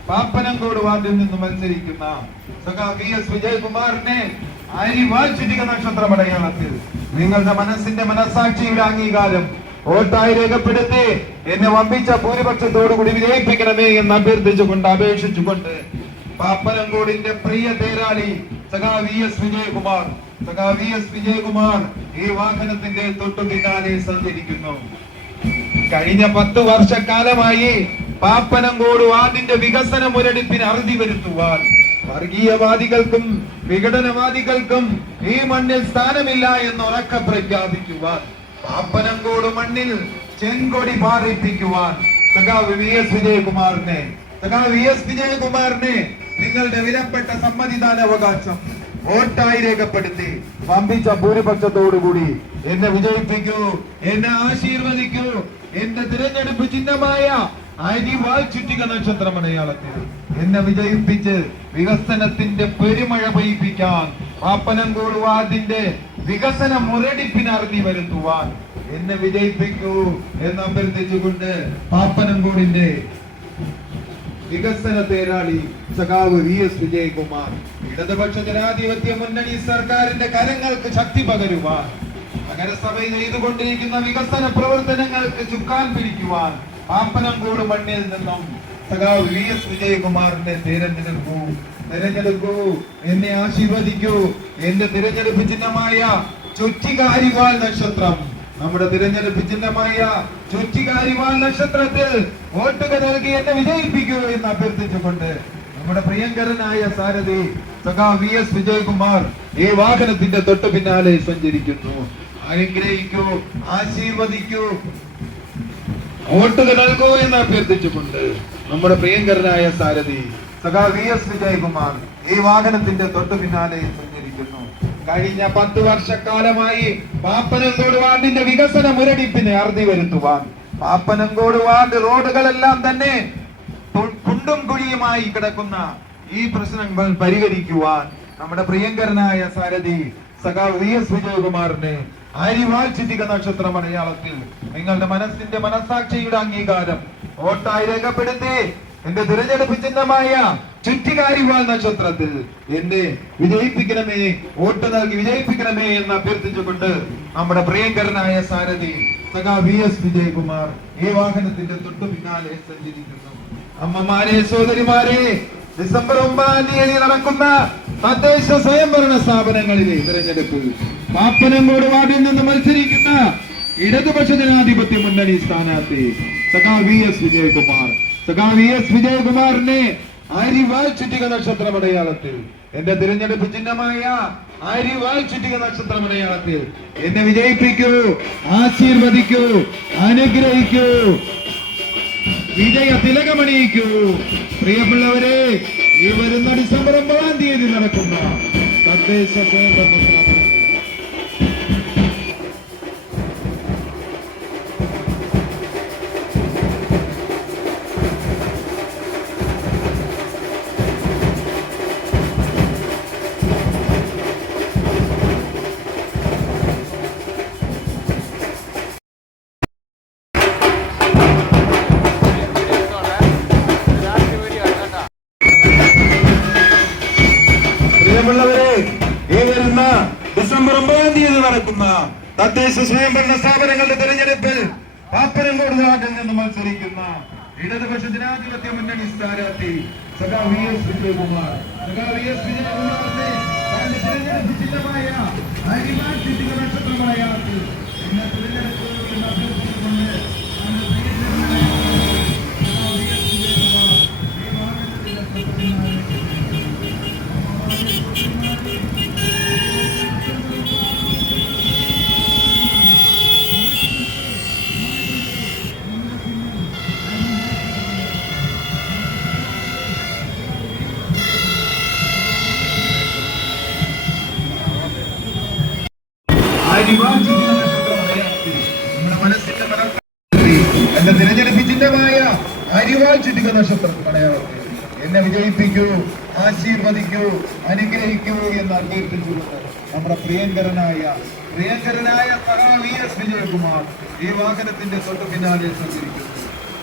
പാപ്പനംകോട് വാർഡിൽ നിന്ന് മത്സരിക്കുന്ന സഖാ VS വിജയകുമാറിനെ ആര്യവാൾ ചുറ്റിക നക്ഷത്രം അടയാളത്തിൽ നിങ്ങളുടെ മനസ്സാക്ഷിയുടെ അംഗീകാരം വോട്ടായി രേഖപ്പെടുത്തി എന്നെ വമ്പിച്ച ഭൂരിപക്ഷത്തോടു കൂടി വിജയിപ്പിക്കണമേ എന്ന് അപേക്ഷിച്ചുകൊണ്ട് പാപ്പനംകോടിന്റെ പ്രിയ തേരാളി സഖാ VS വിജയകുമാർ ഈ വാഹനത്തിന്റെ തൊട്ടു പിന്നാലെ സഞ്ചരിക്കുന്നു. കഴിഞ്ഞ 10 വർഷക്കാലമായി പാപ്പനംകോട് വാർഡിന്റെ വികസന മുരടിപ്പിന് അറുതി വരുത്തുവാൻ വർഗീയവാദികൾക്കും വിഘടനവാദികൾക്കും ഈ മണ്ണിൽ സ്ഥാനമില്ല എന്ന് ഉറക്കെ പ്രഖ്യാപിക്കുവാൻ പാപ്പനംകോട് മണ്ണിൽ ചെങ്കൊടി പാറിപ്പിക്കുവാൻ സഖാ VS വിജയകുമാറിനെ നിങ്ങളുടെ വിലപ്പെട്ട സമ്മതിദാനാവകാശം വോട്ടായി രേഖപ്പെടുത്തി വമ്പിച്ച ഭൂരിപക്ഷത്തോടുകൂടി എന്നെ വിജയിപ്പിക്കൂ, എന്നെ ആശീർവദിക്കൂ. എന്റെ തിരഞ്ഞെടുപ്പ് ചിഹ്നമായ ആര്യവാൾ ചുറ്റിക നക്ഷത്രം അടയാളത്തിൽ എന്നെ വിജയിപ്പിച്ച് വികസനത്തിന്റെ പെരുമഴ പെയ്യിപ്പിക്കാൻ പാപ്പനംകോട് വാർഡിന്റെ വികസന മുരടിപ്പിന് അറുതി വരുത്തുവാൻ എന്നെ വിജയിപ്പിക്കൂ എന്ന് അഭ്യർത്ഥിച്ചുകൊണ്ട് പാപ്പനംകോടിന്റെ വികസന തേരാളി സഖാവ് VS വിജയകുമാർ ഇടതുപക്ഷ ജനാധിപത്യ മുന്നണി സർക്കാരിന്റെ കരങ്ങൾക്ക് ശക്തി പകരുവാൻ നഗരസഭയിൽ ചെയ്തുകൊണ്ടിരിക്കുന്ന വികസന പ്രവർത്തനങ്ങൾക്ക് ചുക്കാൻ പിടിക്കുവാൻ പാപ്പനംകോട് മണ്ണിൽ നിന്നും സഖാവ് VS വിജയകുമാറിനെ തിരഞ്ഞെടുക്കൂ, എന്നെ ആശീർവദിക്കൂ. എന്റെ തിരഞ്ഞെടുപ്പ് ചിഹ്നമായ ചുറ്റിക ആര്യവാൾ നക്ഷത്രം, നമ്മുടെ തിരഞ്ഞെടുപ്പ് ചിഹ്നമായ ചുറ്റിക ആര്യവാൾ നക്ഷത്രത്തിൽ വോട്ടുകൾ നൽകി എന്നെ വിജയിപ്പിക്കൂ എന്ന് അഭ്യർത്ഥിച്ചുകൊണ്ട് നമ്മുടെ പ്രിയങ്കരനായ സാരഥി സഖാ VS വിജയകുമാർ ഈ വാഹനത്തിന്റെ തൊട്ടു പിന്നാലെ സഞ്ചരിക്കുന്നു. അനുഗ്രഹിക്കൂ, ആശീർവദിക്കൂ, വോട്ടുകൾ നൽകൂ എന്ന് അഭ്യർത്ഥിച്ചുകൊണ്ട് നമ്മുടെ പ്രിയങ്കരനായ സാരഥി സഖാ VS വിജയകുമാർ ഈ വാഹനത്തിന്റെ തൊട്ടു പിന്നാലെ സഞ്ചരിക്കുന്നു. കഴിഞ്ഞ 10 വർഷക്കാലമായി പാപ്പനംകോട് വാർഡിന്റെ വികസന മുരടിപ്പിനെ അറുതി വരുത്തുവാൻ പാപ്പനംകോട് വാർഡ് റോഡുകളെല്ലാം തന്നെ കുണ്ടും കുഴിയുമായി കിടക്കുന്ന ഈ പ്രശ്നങ്ങൾ പരിഹരിക്കുവാൻ നമ്മുടെ പ്രിയങ്കരനായ സാരഥി സഖാ VS വിജയകുമാറിനെ അരിവാൾ ചുറ്റിക നക്ഷത്ര മലയാളത്തിൽ നിങ്ങളുടെ മനസ്സിന്റെ മനസാക്ഷിയുടെ അംഗീകാരം വോട്ടായി രേഖപ്പെടുത്തി എന്റെ തിരഞ്ഞെടുപ്പ് ചിഹ്നമായ ചുറ്റിക അരിവാൾ നക്ഷത്രത്തിൽ എന്നെ വിജയിപ്പിക്കണമേ, വോട്ട് നൽകി വിജയിപ്പിക്കണമേ എന്ന് അഭ്യർത്ഥിച്ചുകൊണ്ട് നമ്മുടെ പ്രിയങ്കരനായ സാരഥി സഖാ VS വിജയകുമാർ ഈ വാഹനത്തിന്റെ തൊട്ടു പിന്നാലെ സഞ്ചരിക്കുന്നു. അമ്മമാരെ, സഹോദരിമാരെ, ഡിസംബർ 9-ാം തീയതി നടക്കുന്ന തദ്ദേശ സ്വയംഭരണ സ്ഥാപനങ്ങളിലെ തിരഞ്ഞെടുപ്പിൽ പാപ്പനംകോട് വാർഡിൽ നിന്ന് മത്സരിക്കുന്ന ഇടതുപക്ഷ ജനാധിപത്യ മുന്നണി സ്ഥാനാർത്ഥി സഖാ VS വിജയകുമാർ, സഖാ VS വിജയകുമാറിനെ അരിവാൾ ചുറ്റിക നക്ഷത്ര മലയാളത്തിൽ എന്റെ തിരഞ്ഞെടുപ്പ് ചിഹ്നമായ അരിവാൾ ചുറ്റിക നക്ഷത്ര മലയാളത്തിൽ എന്നെ വിജയിപ്പിക്കൂ, ആശീർവദിക്കൂ, അനുഗ്രഹിക്കൂ, വിജയ തിലകമണിയിക്കൂ. പ്രിയമുള്ളവരെ, ഈ വരുന്ന ഡിസംബർ 9-ാം തീയതി നടക്കുന്ന തദ്ദേശ സ്വയംഭരണ സ്ഥാപനം ഡിസംബർ 9-ാം തീയതി നടക്കുന്ന തദ്ദേശ സ്വയംഭരണ സ്ഥാപനങ്ങളുടെ തെരഞ്ഞെടുപ്പിൽ പാപ്പനംകോട് വാർഡിൽ നിന്ന് മത്സരിക്കുന്ന ഇടതുപക്ഷ ജനാധിപത്യ മുന്നണി സ്ഥാനാർത്ഥി സഖാ VS വിജയകുമാർ, സഖാ VS വിജയകുമാറിനെ തന്റെ തിരഞ്ഞെടുപ്പ് ചിഹ്നമായ അരിവാൾ ചുറ്റിക നക്ഷത്ര മലയാളത്തിൽ ഇന്ന് തിരഞ്ഞെടുപ്പ് എന്ന് അഭ്യർത്ഥിച്ചുകൊണ്ട് നമ്മുടെ മനസ്സിന്റെ എന്റെ തിരഞ്ഞെടുപ്പ് ചിഹ്നമായ അരിവാൾ ചുറ്റിക നക്ഷത്ര മലയാളത്തിൽ എന്നെ വിജയിപ്പിക്കൂ, ആശീർവദിക്കൂ, അനുഗ്രഹിക്കൂ എന്ന് അഭ്യർത്ഥിച്ചുകൊണ്ട് നമ്മുടെ പ്രിയങ്കരനായ സഖാ VS വിജയകുമാർ ഈ വാഹനത്തിന്റെ തൊട്ടു പിന്നാലെ സഞ്ചരിക്കുന്നു.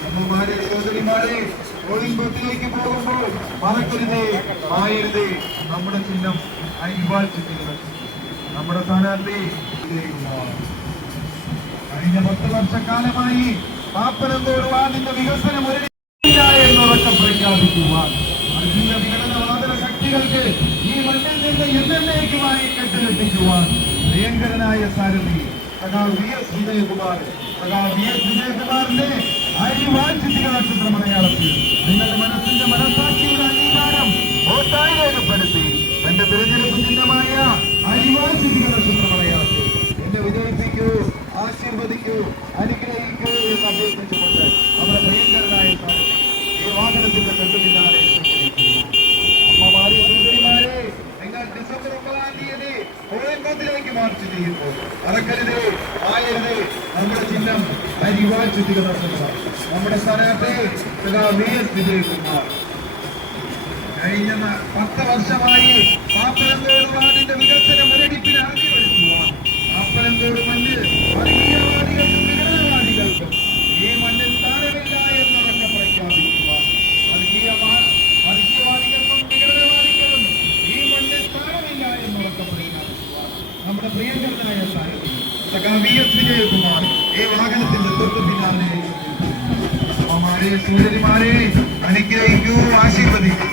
അമ്മമാരെ, സഹോദരിമാരെ, പോളിംഗ് ബൂത്തിലേക്ക് പോകുമ്പോൾ മറക്കരുതേ, മായരുതേ, നമ്മുടെ ചിഹ്നം അരിവാൾ ചുറ്റിക നക്ഷത്രം. നമ്മുടെ സ്ഥാനാർത്ഥി കഴിഞ്ഞ 10 വർഷക്കാലമായി പാപ്പനംകോട് വാർഡിന്റെ വികസനം ഉറക്കം പ്രഖ്യാപിക്കുവാൻ വർഗീയ വിഘടനവാദന ശക്തികൾക്ക് ഈ മണ്ണിൽ നിന്ന് എന്നേക്കുമായി കെട്ടിലെത്തിക്കുവാൻ പ്രിയങ്കരനായ സാരഥി സഖാ VS വിജയകുമാർ, സഖാ VS വിജയകുമാറിന്റെ അരിവാൾ ചുറ്റിക നക്ഷത്ര മലയാളത്തിൽ നിങ്ങളുടെ മനസ്സിന്റെ മനസാക്ഷിയുടെ അംഗീകാരം വോട്ടായി രേഖപ്പെടുത്തി എന്റെ തിരഞ്ഞെടുപ്പ് ചിഹ്നമായ അരിവാൾ ചുറ്റിക നക്ഷത്ര മലയാളത്തിൽ എന്നെ വിജയിപ്പിക്കൂ, ആശീർവദിക്കൂ, അനുഗ്രഹിക്കൂ എന്ന് അഭ്യർത്ഥിച്ചുകൊണ്ട് നമ്മുടെ പ്രിയങ്കരനായ സാരഥി ഈ വാഹനത്തിന്റെ തൊട്ടു പിന്നാലെ സഞ്ചരിക്കുന്നു. അമ്മമാരെ, സഹോദരിമാരെ, നിങ്ങൾ ഡിസംബർ 9-ാം തീയതി പോളിംഗ് ബൂത്തിലേക്ക് മാർച്ച് ചെയ്യുമ്പോൾ മറക്കരുത്, ആയരുത്, നമ്മുടെ ചിഹ്നം അരിവാൾ ചുറ്റിക നക്ഷത്രം. നമ്മുടെ സ്ഥാനാർത്ഥി സഖാ VS വിജയകുമാർ കഴിഞ്ഞ 10 വർഷമായി പാപ്പനംകോട് വാർഡിന്റെ വികസന മുരടിപ്പിന് അറുതി വരുത്തുവാൻ പാപ്പനംകോട് മണ്ണിൽ വർഗീയവാദികൾക്കും വിഘടനവാദികൾക്കും ഈ മണ്ണിൽ സ്ഥാനമില്ല എന്നൊക്കെ പ്രഖ്യാപിക്കുവാൻ വർഗീയവാദികൾക്കും വിഘടനവാദികളും ഈ മണ്ണിൽ സ്ഥാനമില്ല എന്നൊക്കെ പ്രഖ്യാപിക്കുവാൻ നമ്മുടെ പ്രിയങ്കരനായ സാരഥി സഖാ VS വിജയകുമാർ ഈ വാഹനത്തിന്റെ തൊട്ടു പിന്നാലെ അമ്മമാരെ, സഹോദരിമാരെ, അനുഗ്രഹിക്കൂ, ആശീർവദിക്കൂ.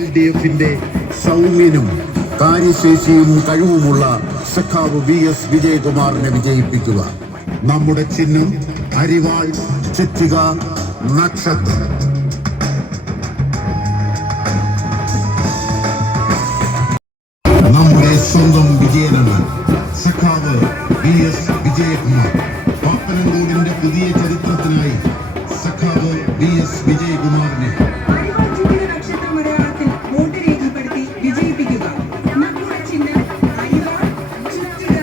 LDF-ന്റെ സൗമ്യനും കാര്യശേഷിയും കഴിവുമുള്ള സഖാവ് VS വിജയകുമാറിനെ വിജയിപ്പിക്കുക. നമ്മുടെ ചിഹ്നം അരിവാൾ ചുറ്റിക നക്ഷത്രം. നമ്മുടെ സ്വന്തം വിജയനാണ് സഖാവ് VS വിജയകുമാർ. പാപ്പനംകോടിന്റെ പുതിയ ചരിത്രത്തിനായി സഖാവ് VS വിജയകുമാറിനെ നക്ഷത്രമലയാളത്തിൽ വോട്ട് രേഖപ്പെടുത്തി വിജയിപ്പിക്കുക. നമ്മുടെ ചിഹ്നം അരിവാൾ ചുറ്റിക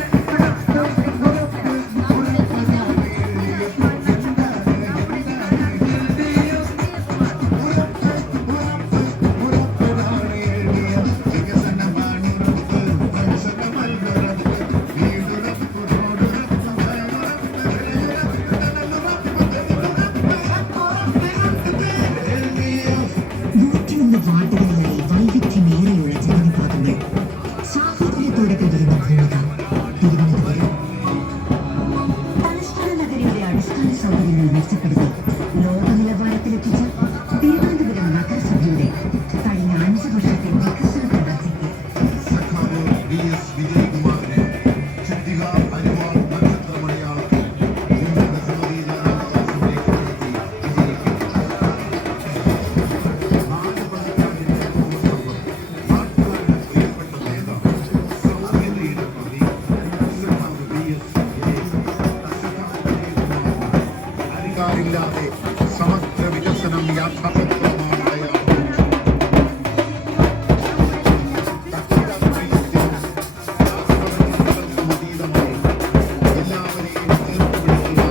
വാർഡുകളിലായി വൈവിധ്യമേറെയുള്ള ജനവിഭാഗങ്ങൾ സാഹോദര്യത്തോടെ കഴിയുന്ന ഭൂമിക തിരുവനന്തപുരം. തലസ്ഥാന നഗരിയുടെ അടിസ്ഥാന സൗകര്യങ്ങൾ മെച്ചപ്പെടുത്തി ലോക നിലവാരത്തിലെത്തിച്ച തിരുവനന്തപുരം നഗരസഭയുടെ കഴിഞ്ഞ 5 വർഷത്തെ വികസന പ്രവർത്തിക്ക് സഖാവ് VS വിജയകുമാറിനെ ചുറ്റിക അരിവാൾ നക്ഷത്രമലയാളത്തിൽ നിങ്ങളുടെ സമിതിയിലെത്തി അധികാരില്ലാതെ സമഗ്ര വികസനം യാഥാർത്ഥ്യമാണ് അയാൾ. എല്ലാവരെയും ചേർത്തുപിടിക്കുക.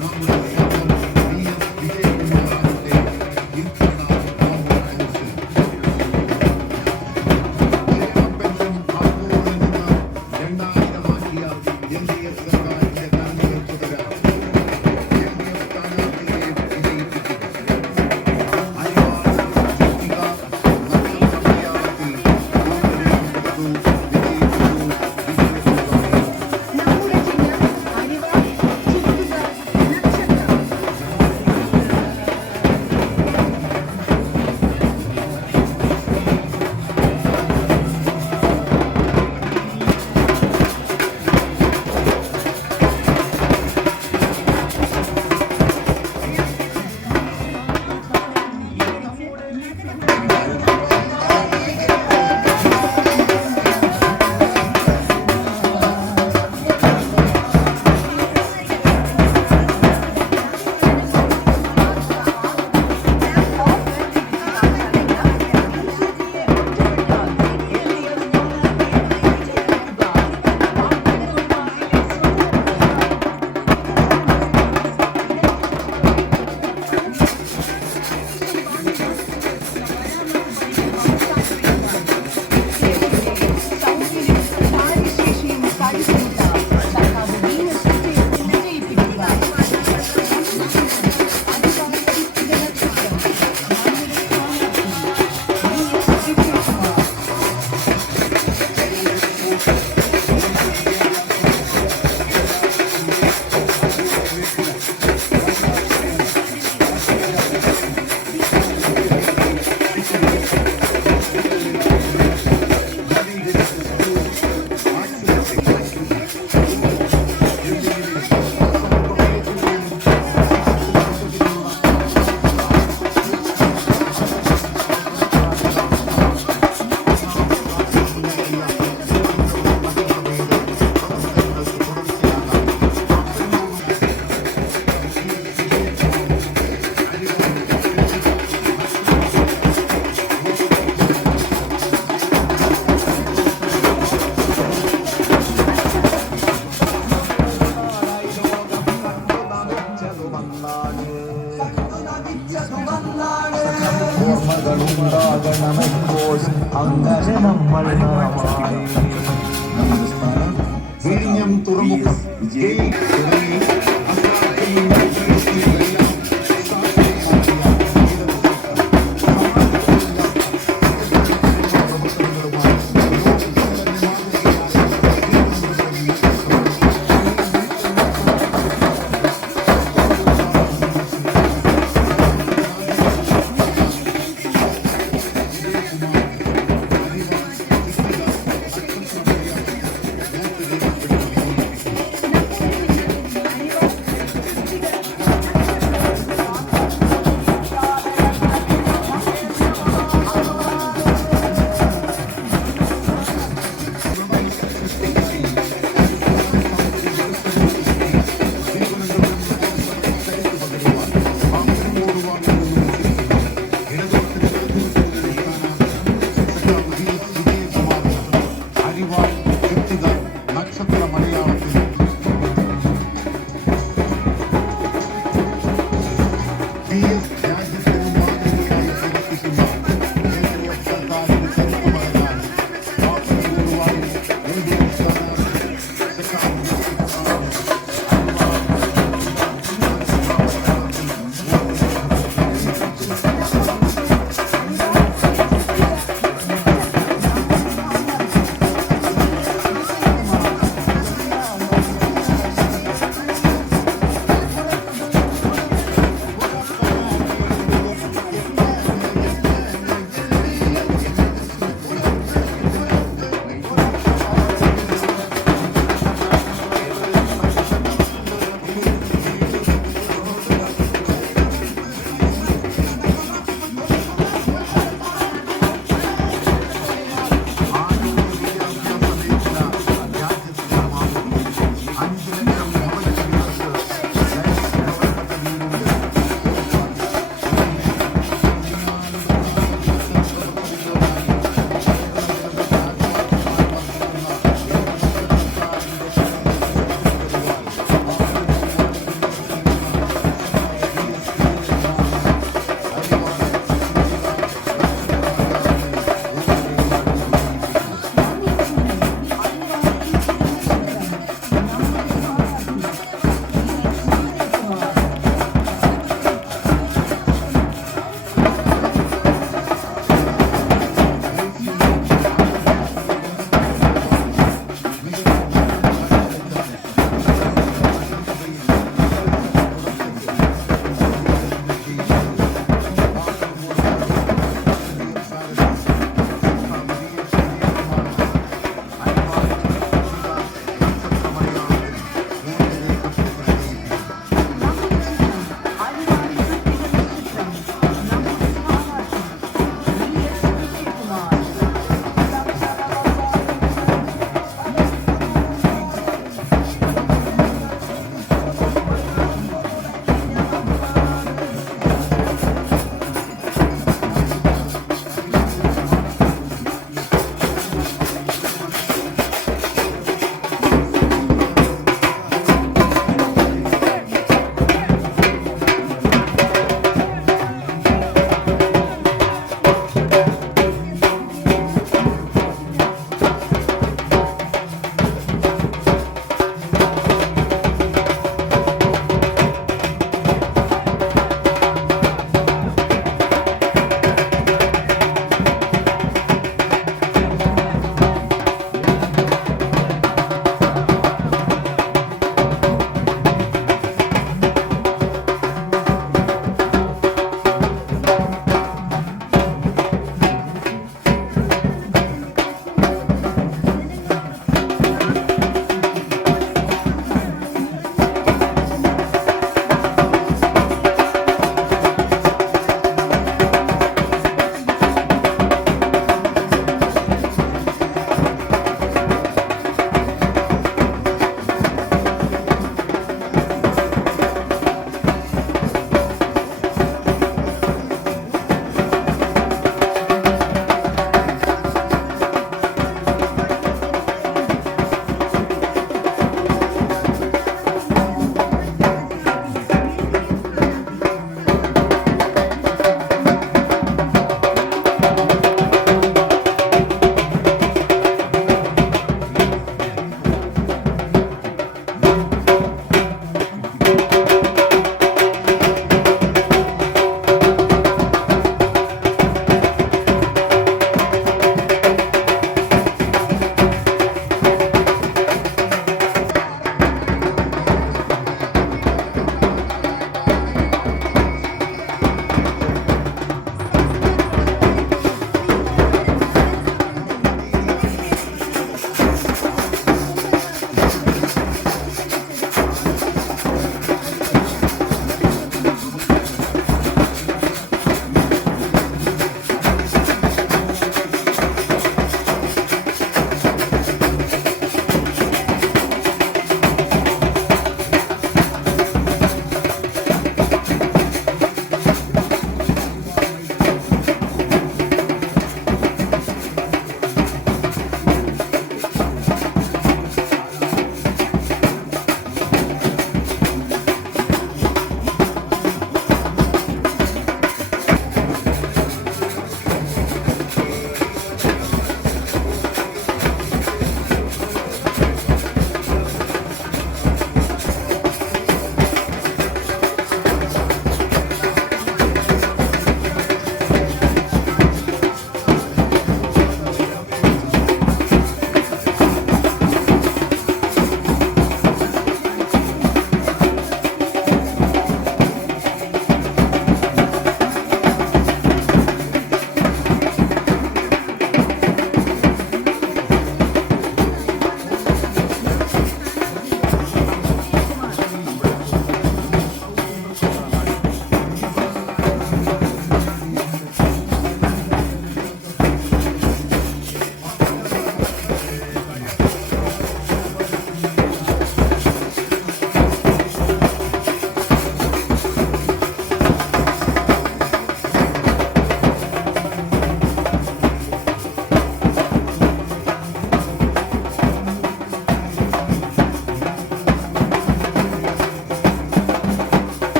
നമ്മുടെ സ്വന്തം VS വിജയകുമാറിന്റെ ഇത്തവണ കോൺഗ്രസ്. പെൻഷൻ 600 നിന്ന് 2000 ആക്കിയ LDF സർക്കാരിന്റെ കാലങ്ങൾ തുടരാം. LDF സ്ഥാനാർത്ഥിയെ വിജയിപ്പിക്കുക. അരിവാൾ ചുറ്റിക നക്ഷത്രമലയാളത്തിൽ വോട്ട് രേഖപ്പെടുത്തു. വിജയിപ്പിക്കൂ. വിജയകുമാർ. നമ്മുടെ ചിഹ്നം അരിവാൾ ചുറ്റിക നക്ഷത്രം. വിഴിഞ്ഞം തുറമുഖം കുമാർ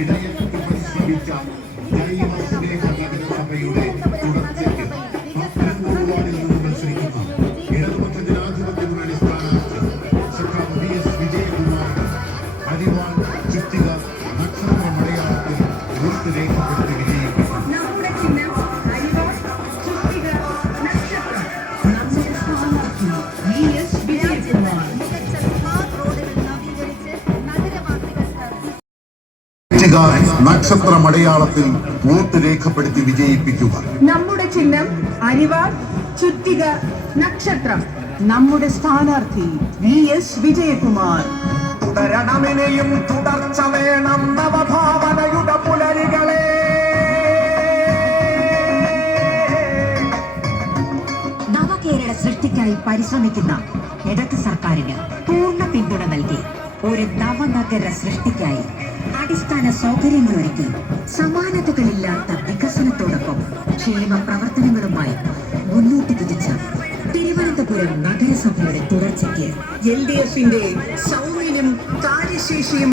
ഇടയത്ത് പരിശ്രമിച്ച ജൈവസ്നേഹ നഗരസഭയുടെ തുടർച്ചയ്ക്ക് വാർഡിൽ നിന്ന് മത്സരിക്കുന്ന ഇടതുപക്ഷ ജനാധിപത്യ മുന്നണി സ്ഥാനാർത്ഥി സഖാവ് VS വിജയകുമാർ അരിവാൾ ചുറ്റിക നക്ഷത്ര മലയാളത്തിൽ വോട്ട് രേഖപ്പെടുത്തി വിജയിപ്പിക്കും. നമ്മുടെ ചിഹ്നം അരിവാൾ ചുറ്റിക നക്ഷത്രം. നമ്മുടെ സ്ഥാനാർത്ഥി VS വിജയകുമാർ. മികച്ച സ്മാർട്ട് റോഡുകൾ നവീകരിച്ച് നഗരവാസികൾക്ക് നക്ഷത്ര മലയാളത്തിൽ വോട്ട് രേഖപ്പെടുത്തി വിജയിപ്പിക്കുക. നമ്മുടെ ചിഹ്നം അരിവാൾ ചുറ്റിക നക്ഷത്രം. നമ്മുടെ സ്ഥാനാർത്ഥി VS വിജയകുമാർ. തുടരണമിനിയും തുടർച്ച വേണം നവഭാവനയുടെ പുലരികളെ. നവകേരള സൃഷ്ടിക്കായി പരിശ്രമിക്കുന്ന ഇടത് സർക്കാരിന് പൂർണ്ണ പിന്തുണ നൽകി ഒരു നവനഗര സൃഷ്ടിക്കായി അടിസ്ഥാന സൗകര്യങ്ങളൊരുക്കി സമാനതകളില്ലാത്ത വികസനത്തോടൊപ്പം ക്ഷേമ പ്രവർത്തനങ്ങളുമായി മുന്നോട്ട് കുതിച്ച തിരുവനന്തപുരം നഗരസഭയുടെ തുടർച്ചയ്ക്ക് LDFന്റെ സൗമ്യനും കാര്യശേഷിയും